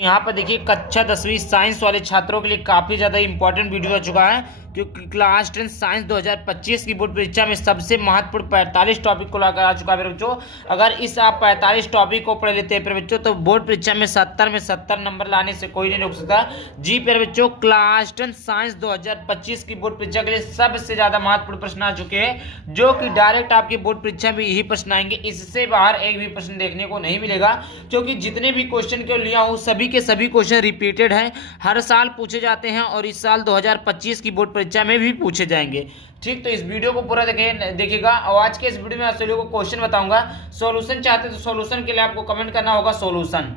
यहाँ पर देखिए कक्षा 10वीं साइंस वाले छात्रों के लिए काफ़ी ज़्यादा इंपॉर्टेंट वीडियो आ चुका है, क्योंकि क्लास 10 साइंस 2025 की बोर्ड परीक्षा में सबसे महत्वपूर्ण 45 टॉपिक को लाकर आ चुका है मेरे बच्चों। अगर इस आप 45 टॉपिक को पढ़ लेते हैं मेरे बच्चों तो बोर्ड परीक्षा में 70 नंबर लाने से कोई नहीं रोक सकता। जी मेरे बच्चों, क्लास 10 साइंस 2025 की बोर्ड परीक्षा के लिए सबसे ज़्यादा महत्वपूर्ण प्रश्न आ चुके हैं, जो कि डायरेक्ट आपकी बोर्ड परीक्षा में यही प्रश्न आएंगे। इससे बाहर एक भी प्रश्न देखने को नहीं मिलेगा, क्योंकि जितने भी क्वेश्चन को लिया हूँ सभी के सभी क्वेश्चन रिपीटेड हैं, हर साल पूछे जाते हैं और इस साल 2025 की बोर्ड परीक्षा में भी पूछे जाएंगे। ठीक, तो इस वीडियो को पूरा देखिएगा और आज के इस वीडियो में आप सभी को क्वेश्चन बताऊंगा। सॉल्यूशन चाहते तो सॉल्यूशन के लिए आपको कमेंट करना होगा सॉल्यूशन।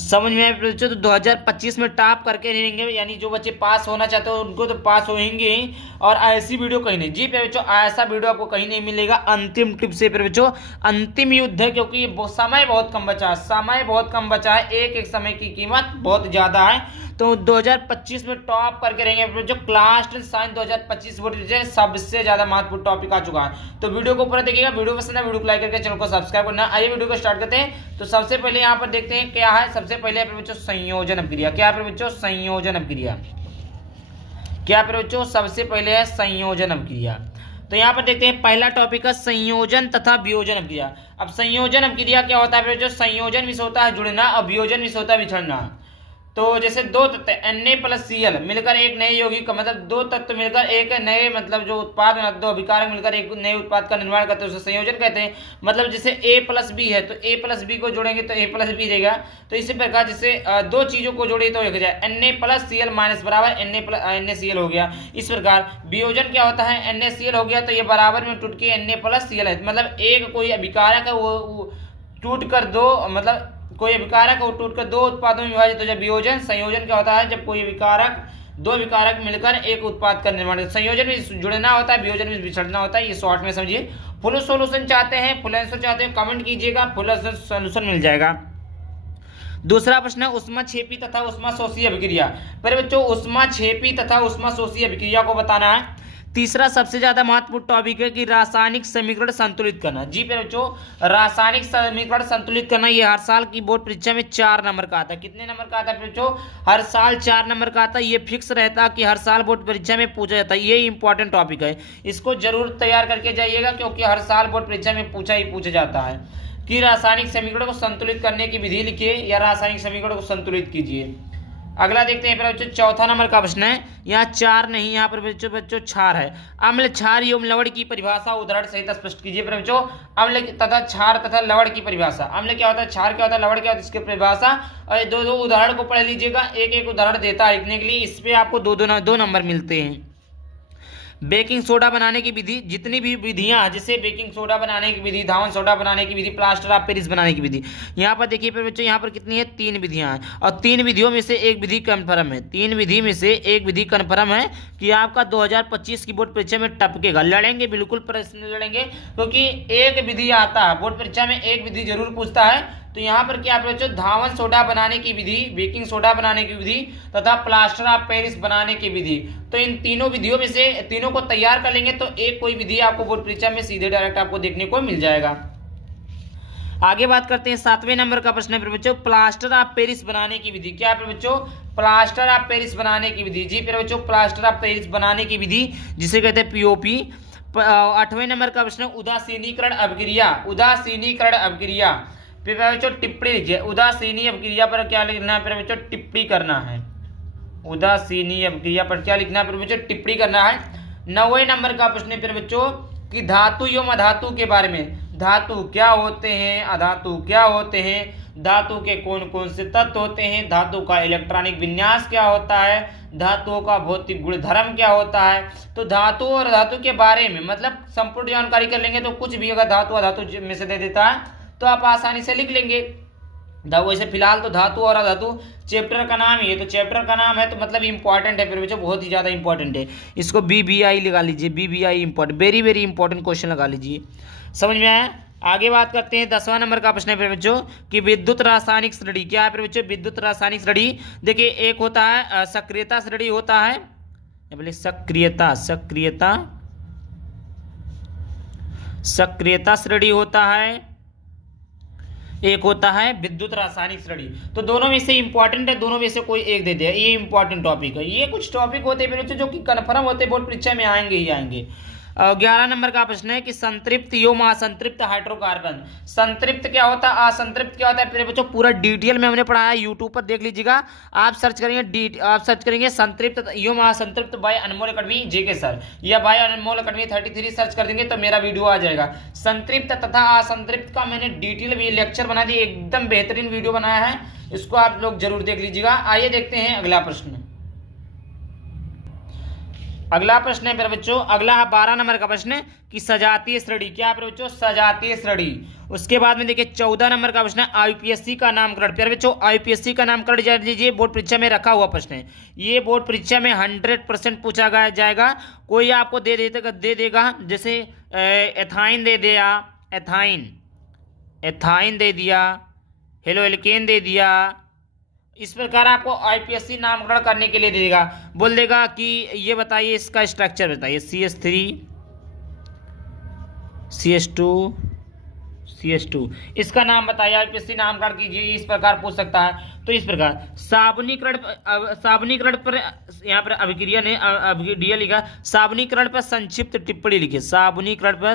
समझ में आए बच्चों? तो 2025 में टॉप करके रहेंगे, यानी जो बच्चे पास होना चाहते हो उनको तो पास होंगे ही, और ऐसी वीडियो कहीं नहीं। जी प्यारे बच्चों, ऐसा वीडियो आपको कहीं नहीं मिलेगा। अंतिम टिप से प्यारे बच्चों, अंतिम युद्ध है, क्योंकि समय बहुत कम बचा है, एक एक समय की कीमत बहुत ज़्यादा है। तो 2025 में टॉप करके रहेंगे जो क्लास 10 साइंस 2025 बोर्ड सबसे ज़्यादा महत्वपूर्ण टॉपिक आ चुका है। तो वीडियो को पूरा देखिएगा, वीडियो पसंद है वीडियो को लाइक करके चैनल को सब्सक्राइब करना। आइए वीडियो को स्टार्ट करते हैं। तो सबसे पहले यहाँ पर देखते हैं क्या है। सबसे पहले बच्चों संयोजन अपक्रिया। क्या है बच्चों? संयोजन अपक्रिया। क्या है बच्चों? सबसे पहले है संयोजन अपक्रिया। तो यहाँ पर देखते हैं पहला टॉपिक है संयोजन तथा वियोजन अपक्रिया। अब संयोजन अपक्रिया क्या होता है बच्चों? संयोजन में होता है जुड़ना और वियोजन में होता है बिछड़ना। तो जैसे दो तत्व Na+Cl मिलकर एक नए यौगिक का मतलब दो तत्व मिलकर एक नए मतलब जो उत्पाद दो अभिकारक मिलकर एक नए उत्पाद का निर्माण करते हैं उसे संयोजन कहते हैं। मतलब जैसे A+B है तो A+B को जोड़ेंगे तो A+B रहेगा। तो इसी प्रकार जैसे दो चीजों को जोड़े तो एक जाए Na+Cl बराबर NaCl हो गया। इस प्रकार वियोजन क्या होता है? NaCl हो गया तो ये बराबर में टूट के Na+Cl है। मतलब एक कोई अभिकारक है वो टूट कर दो मतलब कोई अभिकारक वो टूटकर दो उत्पादों में विभाजित हो जाए। वियोजन संयोजन क्या होता है? जब कोई अभिकारक दो अभिकारक मिलकर एक उत्पाद का निर्माण करते हैं। संयोजन में जुड़ना होता है, वियोजन में बिछड़ना होता है। ये शॉर्ट में समझिए। फुल सॉल्यूशन चाहते हैं, फुल आंसर चाहते हैं, कमेंट कीजिएगा, फुल सॉल्यूशन मिल जाएगा। दूसरा प्रश्न है ऊष्माक्षेपी तथा ऊष्माशोषी अभिक्रिया। पर बच्चों ऊष्माक्षेपी तथा ऊष्माशोषी अभिक्रिया को बताना है। तीसरा सबसे ज्यादा महत्वपूर्ण टॉपिक है कि रासायनिक समीकरण संतुलित करना। जी पे बच्चों, रासायनिक समीकरण संतुलित करना ये हर साल की बोर्ड परीक्षा में 4 नंबर का आता है। कितने नंबर का आता है बच्चों? हर साल 4 नंबर का आता है। ये फिक्स रहता है कि हर साल बोर्ड परीक्षा में पूछा जाता है। ये इंपॉर्टेंट टॉपिक है, इसको जरूर तैयार करके जाइएगा, क्योंकि हर साल बोर्ड परीक्षा में पूछा जाता है कि रासायनिक समीकरण को संतुलित करने की विधि लिखिए या रासायनिक समीकरण को संतुलित कीजिए। अगला देखते हैं बच्चों, चौथा नंबर का प्रश्न है। यहाँ 4 नहीं, यहाँ पर बच्चों क्षार है। अम्ल, क्षार एवं लवण की परिभाषा उदाहरण सहित स्पष्ट कीजिए। बच्चों अम्ल तथा क्षार तथा लवण की परिभाषा। अम्ल क्या होता है, क्षार क्या होता है, लवण क्या होता है, इसकी परिभाषा और दो उदाहरण को पढ़ लीजिएगा। एक उदाहरण देता है लिखने के लिए, इस पे आपको दो नंबर मिलते हैं। बेकिंग सोडा बनाने की विधि। जितनी भी विधियां जैसे बेकिंग सोडा बनाने की विधि, धावन सोडा बनाने की विधि, प्लास्टर ऑफ पेरिस बनाने की विधि, यहाँ पर देखिए बच्चों यहाँ पर कितनी है? 3 विधियां हैं और 3 विधियों में से एक विधि कन्फर्म है। 3 विधि में से एक विधि कन्फर्म है कि आपका 2025 की बोर्ड परीक्षा में टपकेगा। लड़ेंगे, बिल्कुल प्रश्न लड़ेंगे, क्योंकि एक विधि आता है बोर्ड परीक्षा में, एक विधि जरूर पूछता है। तो यहाँ पर क्या बच्चों? धावन सोडा बनाने की विधि, बेकिंग सोडा बनाने की विधि तथा प्लास्टर ऑफ पेरिस बनाने की विधि। तो इन तीनों विधियों में से तीनों को तैयार कर लेंगे तो एक कोई विधि आपको बोर्ड परीक्षा में सीधे डायरेक्ट आपको देखने को मिल जाएगा। आगे बात करते हैं 7वें नंबर का प्रश्न है बच्चों, प्लास्टर ऑफ पेरिस बनाने की विधि। क्या है बच्चों? प्लास्टर ऑफ पेरिस बनाने की विधि। जी बच्चों, प्लास्टर ऑफ पेरिस बनाने की विधि जिसे कहते हैं पीओपी। 8वें नंबर का प्रश्न है उदासीनीकरण अभिक्रिया। उदासीनीकरण अभिक्रिया फिर बच्चों टिप्पणी लिखिए। उदासीनी अभिक्रिया पर क्या लिखना है बच्चों? टिप्पणी करना है। उदासीनी अभिक्रिया पर क्या लिखना है बच्चों? टिप्पणी करना है। 9वें नंबर का प्रश्न है बच्चों कि धातु एवं अधातु के बारे में। धातु क्या होते हैं, अधातु क्या होते हैं, धातु के कौन कौन से तत्व होते हैं, धातु का इलेक्ट्रॉनिक विन्यास क्या होता है, धातुओं का भौतिक गुणधर्म क्या होता है। तो धातु और धातु के बारे में मतलब संपूर्ण जानकारी कर लेंगे तो कुछ भी अगर धातु अधातु में से दे देता है तो आप आसानी से लिख लेंगे। वैसे फिलहाल तो धातु और अधातु चैप्टर का नाम ही है, तो चैप्टर का नाम है तो मतलब इंपॉर्टेंट है, फिर बच्चों बहुत ही ज़्यादा इंपॉर्टेंट है। इसको BBI लगा लीजिए, BBI important, very very important question लगा लीजिए। समझ में आया? आगे बात करते हैं 10वां नंबर का प्रश्न है फिर बच्चों कि विद्युत रासायनिक श्रेणी। क्या है फिर बच्चों? विद्युत रासायनिक श्रेणी। देखिए एक होता है सक्रियता श्रेणी होता है, बोले सक्रियता सक्रियता श्रेणी होता है। एक होता है विद्युत रासायनिक श्रेणी। तो दोनों में से इंपॉर्टेंट है, दोनों में से कोई एक दे दिया, ये इंपॉर्टेंट टॉपिक है। ये कुछ टॉपिक होते हैं बच्चों जो कि कन्फर्म होते हैं, बोर्ड परीक्षा में आएंगे ही आएंगे। 11 नंबर का प्रश्न है कि संतृप्त एवं असंतृप्त हाइड्रोकार्बन, संतृप्त क्या होता है, असंतृप्त क्या होता है, फिर बच्चों पूरा डिटेल में हमने पढ़ाया है, यूट्यूब पर देख लीजिएगा। आप सर्च करेंगे संतृप्त एवं असंतृप्त बाय अनमोल अकेडमी जेके सर, या बाय अनमोल अकेडमी 33 सर्च कर देंगे तो मेरा वीडियो आ जाएगा। संतृप्त तथा असंतृप्त का मैंने डिटेल में लेक्चर बना दिया, एकदम बेहतरीन वीडियो बनाया है, इसको आप लोग जरूर देख लीजिएगा। आइए देखते हैं अगला प्रश्न। अगला प्रश्न है मेरे बच्चों, अगला 12 नंबर का प्रश्न है कि सजातीय श्रेणी, क्या है बच्चों, सजातीय श्रेणी। उसके बाद में देखिए 14 नंबर का प्रश्न है आईपीएससी का नामकरण। प्यारे बच्चों आईपीएससी का नामकरण जान लीजिए, बोर्ड परीक्षा में रखा हुआ प्रश्न है, ये बोर्ड परीक्षा में 100% पूछा जाएगा। कोई आपको दे देगा, जैसे एथाइन दे दिया, एथाइन दे दिया, हेलो एल्केन दे दिया, इस प्रकार आपको आईपीएससी नामकरण करने के लिए दे देगा, बोल देगा कि ये बताइए इसका स्ट्रक्चर बताइए, CH3 CH2 CH2, इसका नाम बताइए, आईपीएससी नामकरण कीजिए, इस प्रकार पूछ सकता है। तो इस प्रकार साबुनीकरण पर यहाँ पर अभिक्रिया ने अभिक्रिया लिखा, साबुनीकरण पर संक्षिप्त टिप्पणी लिखिए, साबुनीकरण पर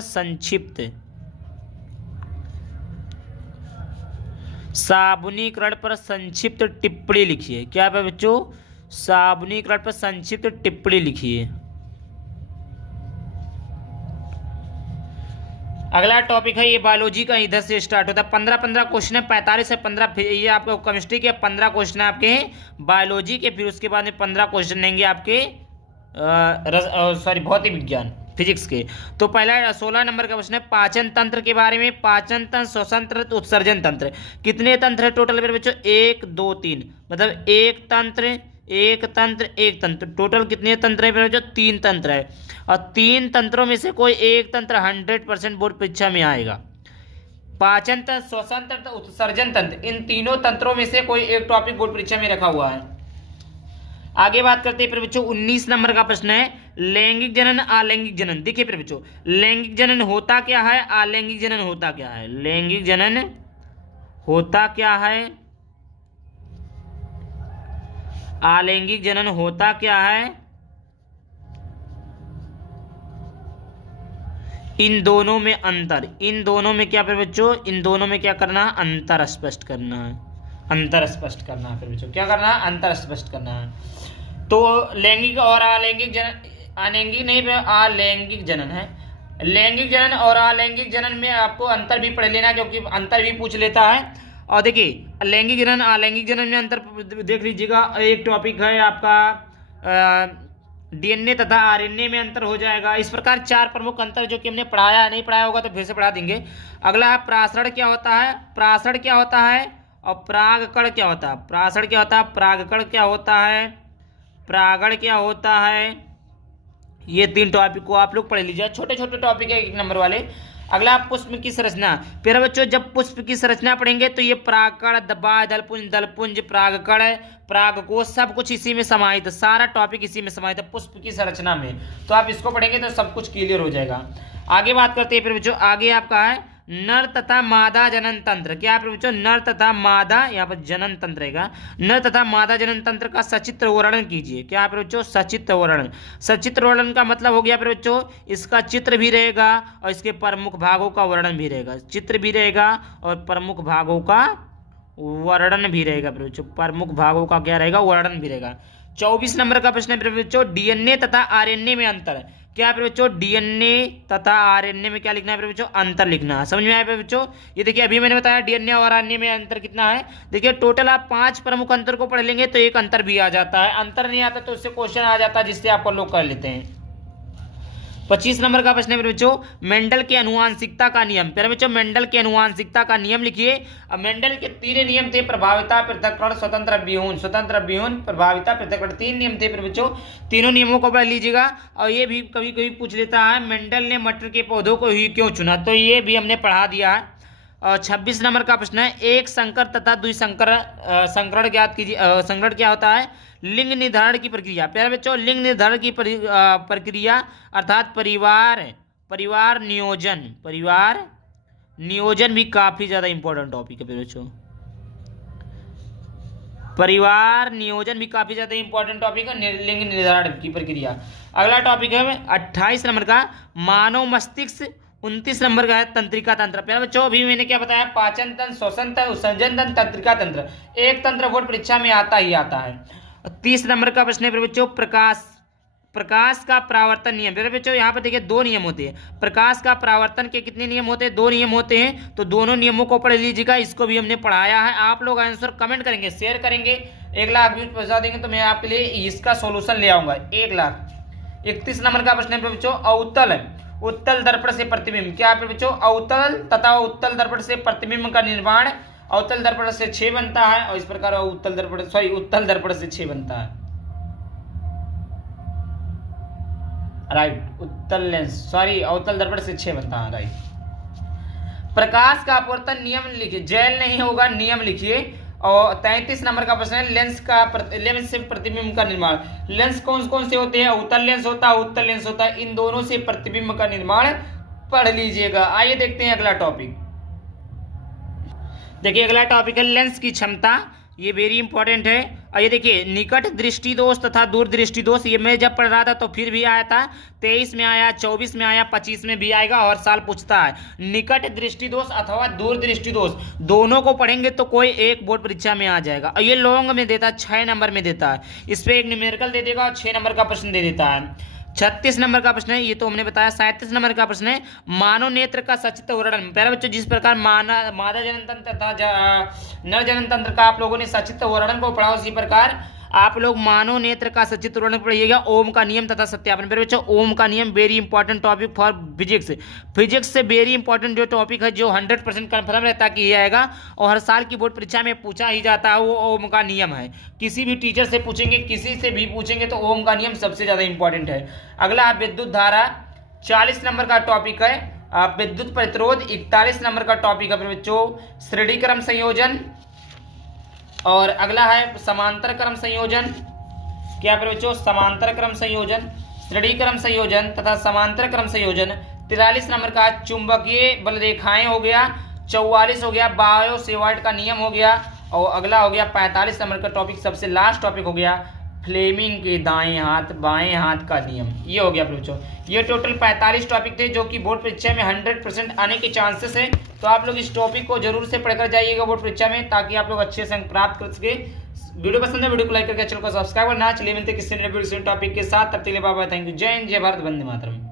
साबुनीकरण पर संक्षिप्त टिप्पणी लिखिए। क्या है बच्चों, साबुनीकरण पर संक्षिप्त टिप्पणी लिखिए। अगला टॉपिक है ये बायोलॉजी का, इधर से स्टार्ट होता है। 15 क्वेश्चन है, 45 से 15, ये आपको केमिस्ट्री के 15 क्वेश्चन है आपके बायोलॉजी के, फिर उसके बाद में 15 क्वेश्चन देंगे आपके भौतिक विज्ञान फिजिक्स के। तो पहला 16 नंबर का प्रश्न है पाचन तंत्र के बारे में, पाचन तंत्र, श्वसन तंत्र, उत्सर्जन तंत्र, कितने तंत्र है टोटल मेरे बच्चों, 1 2 3, मतलब एक तंत्र, टोटल कितने तंत्र है मेरे बच्चों, 3 तंत्र है, और 3 तंत्रों में से कोई एक तंत्र 100% बोर्ड परीक्षा में आएगा। पाचन तंत्र, श्वसन तंत्र, उत्सर्जन तंत्र, इन तीनों तंत्रों में से कोई एक टॉपिक बोर्ड परीक्षा में रखा हुआ है। आगे बात करते हैं फिर बच्चों 19 नंबर का प्रश्न है लैंगिक जनन अलैंगिक जनन। देखिए फिर बच्चों लैंगिक जनन होता क्या है, अलैंगिक जनन होता क्या है, लैंगिक जनन होता क्या है, अलैंगिक जनन होता क्या है, इन दोनों में अंतर, इन दोनों में क्या फिर बच्चों, इन दोनों में क्या करना है, अंतर स्पष्ट करना है, अंतर स्पष्ट करना है फिर बच्चों, क्या करना है, अंतर स्पष्ट करना है। तो लैंगिक और अलैंगिक जनन, अलैंगिक नहीं अलैंगिक जनन है, लैंगिक जनन और अलैंगिक जनन में आपको अंतर भी पढ़ लेना, क्योंकि अंतर भी पूछ लेता है। और देखिए लैंगिक जनन अलैंगिक जनन में अंतर देख लीजिएगा, एक टॉपिक है आपका डीएनए तथा आरएनए में अंतर हो जाएगा। इस प्रकार 4 प्रमुख अंतर जो कि हमने पढ़ाया, नहीं पढ़ाया होगा तो फिर से पढ़ा देंगे। अगला है प्रासरण क्या होता है, प्रासरण क्या होता है, और परागकण क्या होता है, प्रासरण क्या होता है, परागकण क्या होता है, परागण क्या होता है, ये 3 टॉपिक को आप लोग पढ़ लीजिए, छोटे छोटे टॉपिक है 1 नंबर वाले। अगला पुष्प की संरचना, फिर बच्चों जब पुष्प की संरचना पढ़ेंगे तो ये परागकण, दबा, दलपुंज, परागकण, परागकोश, सब कुछ इसी में समाहित है, सारा टॉपिक इसी में समाहित है पुष्प की संरचना में। तो आप इसको पढ़ेंगे तो सब कुछ क्लियर हो जाएगा। आगे बात करते हैं फिर बच्चों, आगे आपका है नर तथा मादा जनन तंत्र। क्या है बच्चों, नर तथा मादा, यहाँ पर जनन तंत्र रहेगा, नर तथा मादा जनन तंत्र का सचित्र वर्णन कीजिए। क्या है बच्चों, सचित्र वर्णन। सचित्र वर्णन का मतलब हो गया फिर बच्चों इसका चित्र भी रहेगा और इसके प्रमुख भागों का वर्णन भी रहेगा, चित्र भी रहेगा और प्रमुख भागों का वर्णन भी रहेगा फिर बच्चों, प्रमुख भागों का क्या रहेगा, वर्णन भी रहेगा। 24 नंबर का प्रश्न है फिर बच्चों डीएनए तथा आरएनए में अंतर। क्या है बच्चों, डीएनए तथा आरएनए में क्या लिखना है बच्चों, अंतर लिखना है। समझ में आया बच्चों, ये देखिए अभी मैंने बताया डीएनए और आरएनए में अंतर कितना है। देखिए टोटल आप 5 प्रमुख अंतर को पढ़ लेंगे तो एक अंतर भी आ जाता है, अंतर नहीं आता तो उससे क्वेश्चन आ जाता है जिससे आप लोग कर लेते हैं। 25 नंबर का प्रश्न है बच्चों मेंडल के अनुवांशिकता का नियम। प्यारे बच्चों मेंडल के अनुवांशिकता का नियम लिखिए। अब मेंडल के 3 नियम थे, प्रभाविता, पृथक्करण, स्वतंत्र विहून, प्रभाविता, पृथक्करण, 3 नियम थे फिर बच्चों, तीनों नियमों को पढ़ लीजिएगा। और ये भी कभी कभी पूछ लेता है मेंडल ने मटर के पौधों को ही क्यों चुना, तो ये भी हमने पढ़ा दिया है। और 26 नंबर का प्रश्न है एक संकर तथा द्विसंकर संकरण ज्ञात कीजिए। संकरण क्या होता है, लिंग निर्धारण की प्रक्रिया। प्यारे बच्चों लिंग निर्धारण की प्रक्रिया अर्थात परिवार नियोजन नियोजन भी काफी ज्यादा इंपॉर्टेंट टॉपिक है मेरे बच्चों। परिवार नियोजन भी काफी ज्यादा इंपॉर्टेंट टॉपिक है, लिंग निर्धारण की प्रक्रिया। अगला टॉपिक है 28 नंबर का मानव मस्तिष्क, 29 नंबर का है तंत्रिका तंत्र। पहले बच्चों अभी मैंने क्या बताया, पाचन तंत्र, श्वसन तंत्र, उत्सर्जन तंत्र, तंत्रिका तंत्र, एक तंत्र बोर्ड परीक्षा में आता ही आता है। 30 नंबर का प्रश्न है बच्चों प्रकाश का परावर्तन नियम। मेरे बच्चों यहाँ पर देखिए 2 नियम होते हैं। प्रकाश का परावर्तन के कितने नियम होते हैं? 2 नियम होते हैं। तो दोनों नियमों को पढ़ लीजिएगा, इसको भी हमने पढ़ाया है। आप लोग आंसर कमेंट करेंगे, शेयर करेंगे, 1 लाख व्यूज पहुंचा देंगे तो मैं आपके लिए इसका सोल्यूशन ले आऊंगा 1 लाख। 31 नंबर का प्रश्न है बच्चों उत्तल दर्पण से प्रतिबिंब। क्या है बच्चों? अवतल तथा उत्तल दर्पण से प्रतिबिंब का निर्माण। अवतल दर्पण से 6 बनता है और इस प्रकार उत्तल दर्पण से 6 बनता है। राइट, अवतल दर्पण से 6 बनता है। राइट। प्रकाश का अपवर्तन नियम लिखिए, जेल नहीं होगा, नियम लिखिए। और 33 नंबर का प्रश्न है लेंस से प्रतिबिंब का निर्माण। लेंस कौन कौन से होते हैं? अवतल लेंस होता है, उत्तल लेंस होता है, इन दोनों से प्रतिबिंब का निर्माण पढ़ लीजिएगा। आइए देखते हैं अगला टॉपिक। देखिए अगला टॉपिक है लेंस की क्षमता, ये वेरी इंपॉर्टेंट है। और ये देखिए निकट दृष्टि दोष तथा दूर दृष्टि दोष, ये मैं जब पढ़ रहा था तो फिर भी आया था, 23 में आया, 24 में आया, 25 में भी आएगा, हर साल पूछता है। निकट दृष्टि दोष अथवा दूर दृष्टि दोष दोनों को पढ़ेंगे तो कोई एक बोर्ड परीक्षा में आ जाएगा। और ये लॉन्ग में देता है, 6 नंबर में देता है। इस पर एक न्यूमेरिकल दे देगा और 6 नंबर का प्रश्न दे देता है। 36 नंबर का प्रश्न है, ये तो हमने बताया। 37 नंबर का प्रश्न है मानव नेत्र का सचित्र वर्णन। पहले बच्चों जिस प्रकार मादा जनन तंत्र तथा नर जनन तंत्र का आप लोगों ने सचित्र वर्णन को पढ़ा, उसी प्रकार आप लोग मानव नेत्र का सचित्र वर्णन पढ़िएगा। ओम का नियम तथा सत्यापन। मेरे बच्चों ओम का नियम very important topic for physics से वेरी इंपॉर्टेंट जो टॉपिक है, जो 100% कन्फर्म रहता है कि ये आएगा और हर साल की बोर्ड परीक्षा में पूछा ही जाता है, वो ओम का नियम है। किसी भी टीचर से पूछेंगे, किसी से भी पूछेंगे तो ओम का नियम सबसे ज्यादा इंपॉर्टेंट है। अगला विद्युत धारा, 40 नंबर का टॉपिक है। विद्युत प्रतिरोध, 41 नंबर का टॉपिक है बच्चों श्रेणी क्रम संयोजन। और अगला है समांतर क्रम संयोजन। क्या है बच्चों? समांतर क्रम संयोजन, श्रेणी क्रम संयोजन तथा समांतर क्रम संयोजन। 43 नंबर का चुंबकीय बल रेखाएं हो गया। 44 हो गया बायो सेवार्ट का नियम हो गया। और अगला हो गया 45 नंबर का टॉपिक, सबसे लास्ट टॉपिक हो गया फ्लेमिंग के दाएं हाथ बाएं हाथ का नियम। ये हो गया बच्चों। ये टोटल 45 टॉपिक थे जो कि बोर्ड परीक्षा में 100% आने के चांसेस है। तो आप लोग इस टॉपिक को जरूर से पढ़कर जाइएगा बोर्ड परीक्षा में, ताकि आप लोग अच्छे से अंक प्राप्त कर सके। वीडियो पसंद है वीडियो को लाइक करके चैनल को सब्सक्राइब करना। चलिए मिलते हैं किसी नए टॉपिक के साथ, तब तक के लिए बाय बाय, थैंक यू, जय हिंद, जय भारत, वंदे मातरम।